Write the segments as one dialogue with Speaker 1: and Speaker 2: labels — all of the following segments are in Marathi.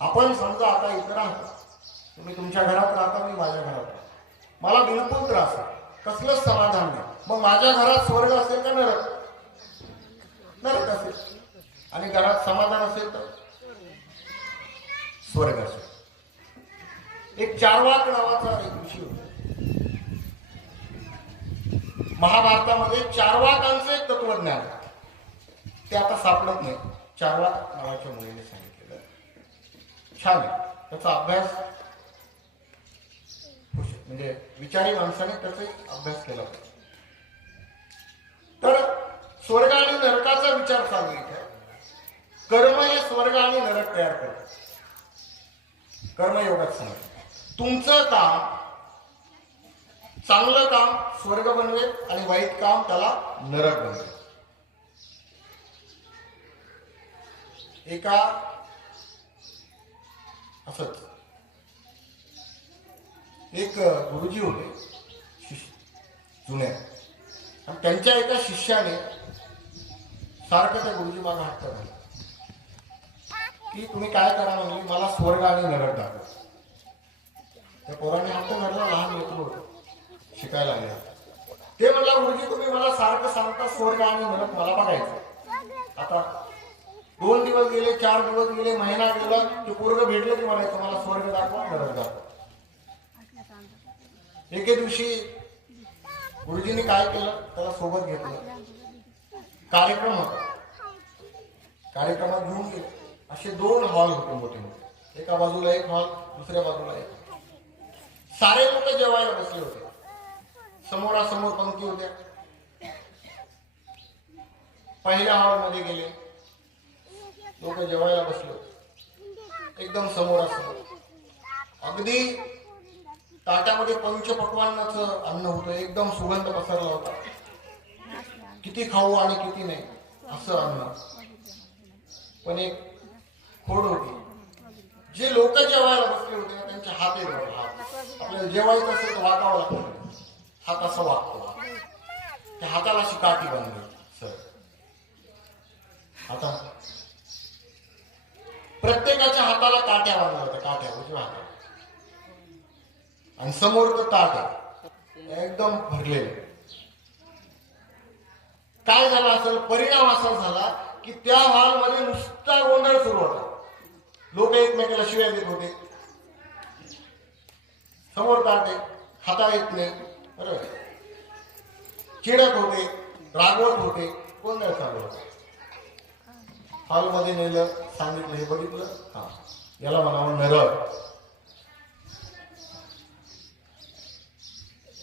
Speaker 1: आपण समजा आता इतर राहतो तुम्ही तुमच्या घरात राहता मी माझ्या घरात राहतो. मला बिलकुल त्रास आहे. कसलंच समाधान नाही. मग माझ्या घरात स्वर्ग असेल का नरक? नरक असेल. आणि घरात समाधान असेल तर? स्वर्ग असेल. एक चारवाक नावाचा एक ऋषी होता. महाभारतामध्ये चारवाकांचं एक तत्वज्ञान. ते आता सापडत नाही. चारवाक नावाच्या मुलीने सांगितलं. छान आहे. त्याचा अभ्यास म्हणजे विचारी माणसाने त्याचा अभ्यास केला पाहिजे. तर स्वर्ग आणि नरकाचा विचार चालू इथे. कर्म हे स्वर्ग आणि नरक तयार करत. कर्मयोगात सांगत. तुमचं काम चांगलं काम स्वर्ग बनवेल आणि वाईट काम त्याला नरक बनवेल. एका असंच. एक गुरुजी होते शिष्य जुन्या. आणि त्यांच्या एका शिष्याने सारखं त्या गुरुजी मागे हट्ट झाला की तुम्ही काय करा म्हणजे मला स्वर्ग आणि नरक दाखव. त्या पोराने हट्ट धरला लहान मित्र होतं. शिकायला लागले. ते म्हणला गुरुजी तुम्ही मला सारखं सांगता स्वर्ग आणि नरक मला बघायचं आता दोन दिवस गेले चार दिवस गेले महिना गेला ते पोरग भेटलं की मला मला स्वर्ग दाखवा नरक दाखवा. एके दिवशी गुरुजींनी काय केलं? त्याला सोबत घेतलं. कार्यक्रम होता. कार्यक्रमात घेऊन गेले. असे दोन हॉल होते मोठे मोठे. एका बाजूला एक हॉल दुसऱ्या बाजूला एक सारे लोक जेवायला बसले होते. समोरासमोर पंक्ती होत्या. पहिल्या हॉलमध्ये गेले. लोक जेवायला बसलो. एकदम एकदम समोर अगदी ताट्यामध्ये पंचपक्वान्नाचं अन्न होतं. एकदम सुगंध पसरला होता. किती खाऊ आणि किती नाही असं अन्न. पण एक खोड होती. जे लोक जेवायला बसले होते ना त्यांचे हात येत हात आपल्याला जेवायचं असेल तर वाकावं लागतं. हात असा वागतो त्या हाताला अशी बनली सर. आता प्रत्येकाच्या हाताला काट्या बांधल्या होत्या काट्या उजव्या हाताला. आणि समोर ताट आहे एकदम भरलेलं. काय झालं असेल? परिणाम असा झाला की त्या हॉलमध्ये नुसता गोंधळ सुरू होता. लोक एकमेकाला शिव्या देत होते. समोर ताट हाता येत नाही बरोबर. चिडत होते रागवत होते गोंधळ चालू होता. हॉलमध्ये नेलं सांगितलं हे बघितलं? हा. याला म्हणावं नरळ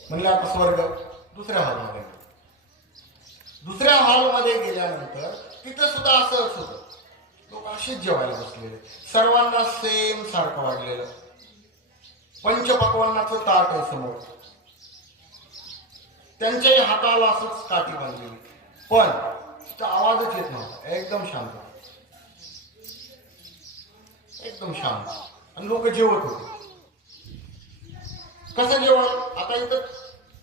Speaker 1: म्हणलं आता स्वर्ग दुसऱ्या हॉलमध्ये दुसऱ्या हॉलमध्ये गेल्यानंतर तिथं सुद्धा असंच होतं. लोक असेच जेवायला बसलेले. सर्वांना सेम सारखं वाढलेलं पंचपकवानाचं ताट आहे समोर. त्यांच्याही हाताला असंच काठी बांधलेली. पण तिथं आवाजच येत नव्हता. एकदम शांत. एकदम शांत. आणि लोक जेवत होते. कसं जेवण? आता इथं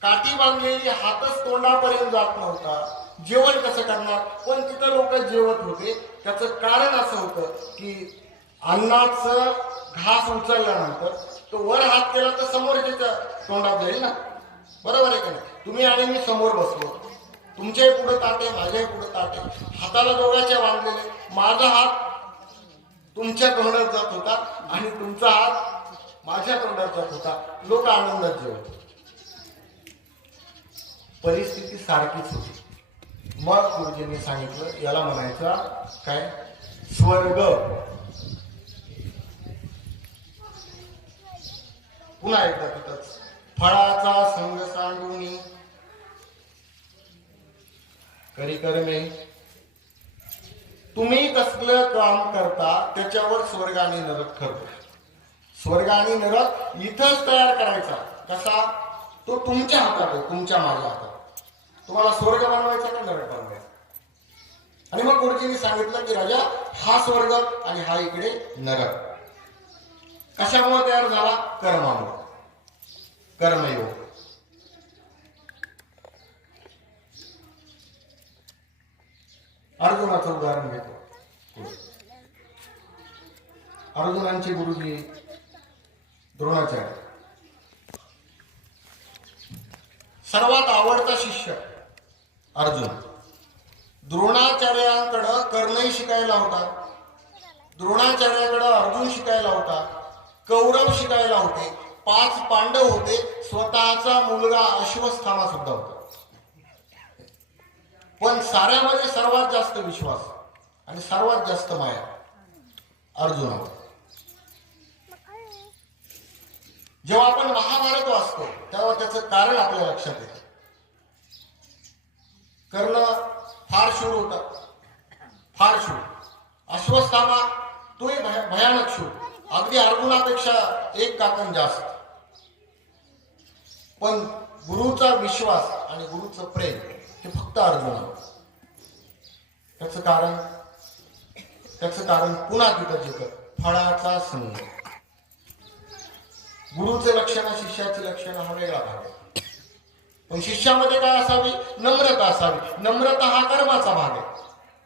Speaker 1: काठी बांधलेली हातच तोंडापर्यंत जात नव्हता. जेवण कसं करणार? पण तिथं लोक जेवत होते. त्याचं कारण असं होतं की अन्नाचं घास उचलल्यानंतर तो वर हात केला तर समोर समोरच्या तोंडात जाईल ना? बरोबर आहे का नाही? तुम्ही आणि मी समोर बसलो. तुमच्याही पुढे ताट आहे माझ्याही पुढे ताट आहे. हाताला दोघांच्या बांधलेले. माझा हात तुमच्या तोंडात जात होता आणि तुमचा हात माझ्या तोंडात जात होता. लोक आनंदात जेवत परिस्थिती सारखीच होती. मग गुरुजींनी सांगितलं याला म्हणायचा काय? स्वर्ग. पुन्हा एकदा तिथंच. फळाचा संग सांगून करी करणे तुम्ही कसलं काम करता त्याच्यावर स्वर्ग आणि नरक ठरतो स्वर्ग आणि नरक इथंच तयार करायचा. कसा? तो तुमच्या हातात आहे तुमच्या माझ्या हातात. तुम्हाला स्वर्ग बनवायचा का नरक बनवायचा? आणि मग गुरुजींनी सांगितलं की राजा हा स्वर्ग आणि हा इकडे नरक. कशामुळे तयार झाला? कर्मामुळे. कर्मयोग. अर्जुनाचं उदाहरण घेतो. अर्जुनांचे गुरुजी द्रोणाचार्य. सर्वात आवडता शिष्य अर्जुन. द्रोणाचार्यांकडं कर्णही शिकायला होता. द्रोणाचार्याकडं अर्जुन शिकायला होता. कौरव शिकायला होते. पाच पांडव होते. स्वतःचा मुलगा अश्वस्थामा सुद्धा होता. पण साऱ्यामध्ये सर्वात जास्त विश्वास आणि सर्वात जास्त माया अर्जुनावर जेव्हा आपण महाभारत वाचतो तेव्हा त्याचं कारण आपल्या लक्षात येतं. कर्ण फार शूर होता. फार शूर. अश्वस्थामा तोही भयानक शूर. अगदी अर्जुनापेक्षा एक काकण जास्त. पण गुरुचा विश्वास आणि गुरुचं प्रेम हे फक्त अर्जुनावर त्याचं कारण त्याचं कारण पुन्हा तिथं जिथं फळाचा संघ गुरुचे लक्षण शिष्याचे लक्षण हा वेगळा भाग आहे. पण शिष्यामध्ये काय असावी? नम्रता असावी. नम्रता हा कर्माचा भाग आहे.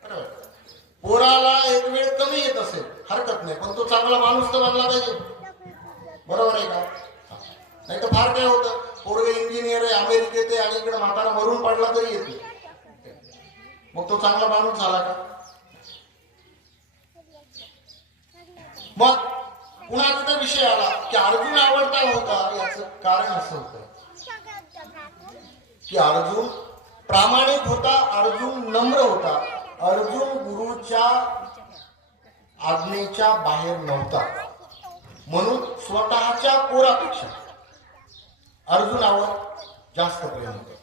Speaker 1: बरोबर? पोराला एक वेळ कमी येत असेल हरकत नाही पण तो चांगला माणूस तर बनला पाहिजे. बरोबर आहे का? नाही तर फार काय होत पोरग इंजिनियर आहे अमेरिकेत आहे आणि इकडे म्हातारा मरून पडला तरी येते. मग तो चांगला माणूस झाला का? मग पुन्हा तिथं विषय आला की अर्जुन आवडता होता याच कारण असं होत. की अर्जुन प्रामाणिक होता अर्जुन नम्र होता. अर्जुन गुरुच्या आज्ञेच्या बाहेर नव्हता. म्हणून स्वतःच्या पोरापेक्षा अर्जुनावर जास्त प्रेम होतं.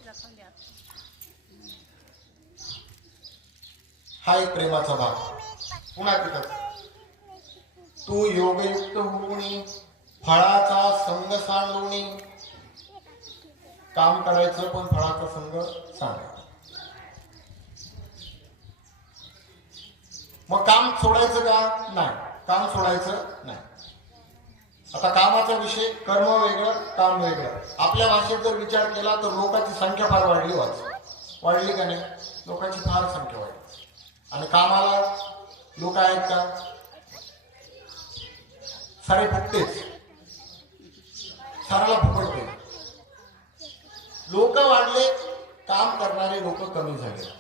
Speaker 1: हा एक प्रेमाचा भाग. पुन्हा तिथं तू योगयुक्त होऊनी फळाचा संग सांडूनी. काम करायचं पण फळाचा संग सांगायचा मग काम सोडायचं का? नाही. काम सोडायचं नाही. आता कामाचा विषय कर्म वेगळं काम वेगळं. आपल्या भाषेत जर विचार केला तर लोकांची संख्या फार वाढली हो वाच वाढली का नाही? लोकांची फार संख्या वाढली. आणि कामाला लोक आहेत का? सारे फुकतेच साराला फुकटते लोक वाढले काम करणारे लोक कमी झाले.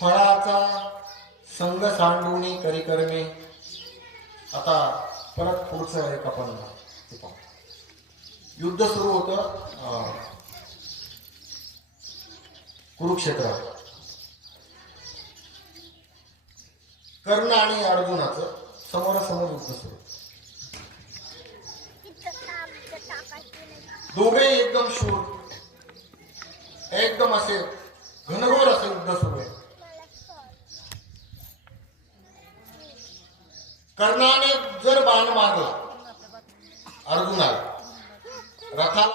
Speaker 1: फळाचा संघ सांडून करी करणे. आता परत पुढचं एक आपण युद्ध सुरू होतं. कुरुक्षेत्रात कर्ण आणि अर्जुनाचं समोरासमोर युद्ध सुरू. दोघे एकदम शूर. एकदम असे घनघोर असे युद्ध सुरू आहे. कर्णाने जर बाण मारला अर्जुनाला रथा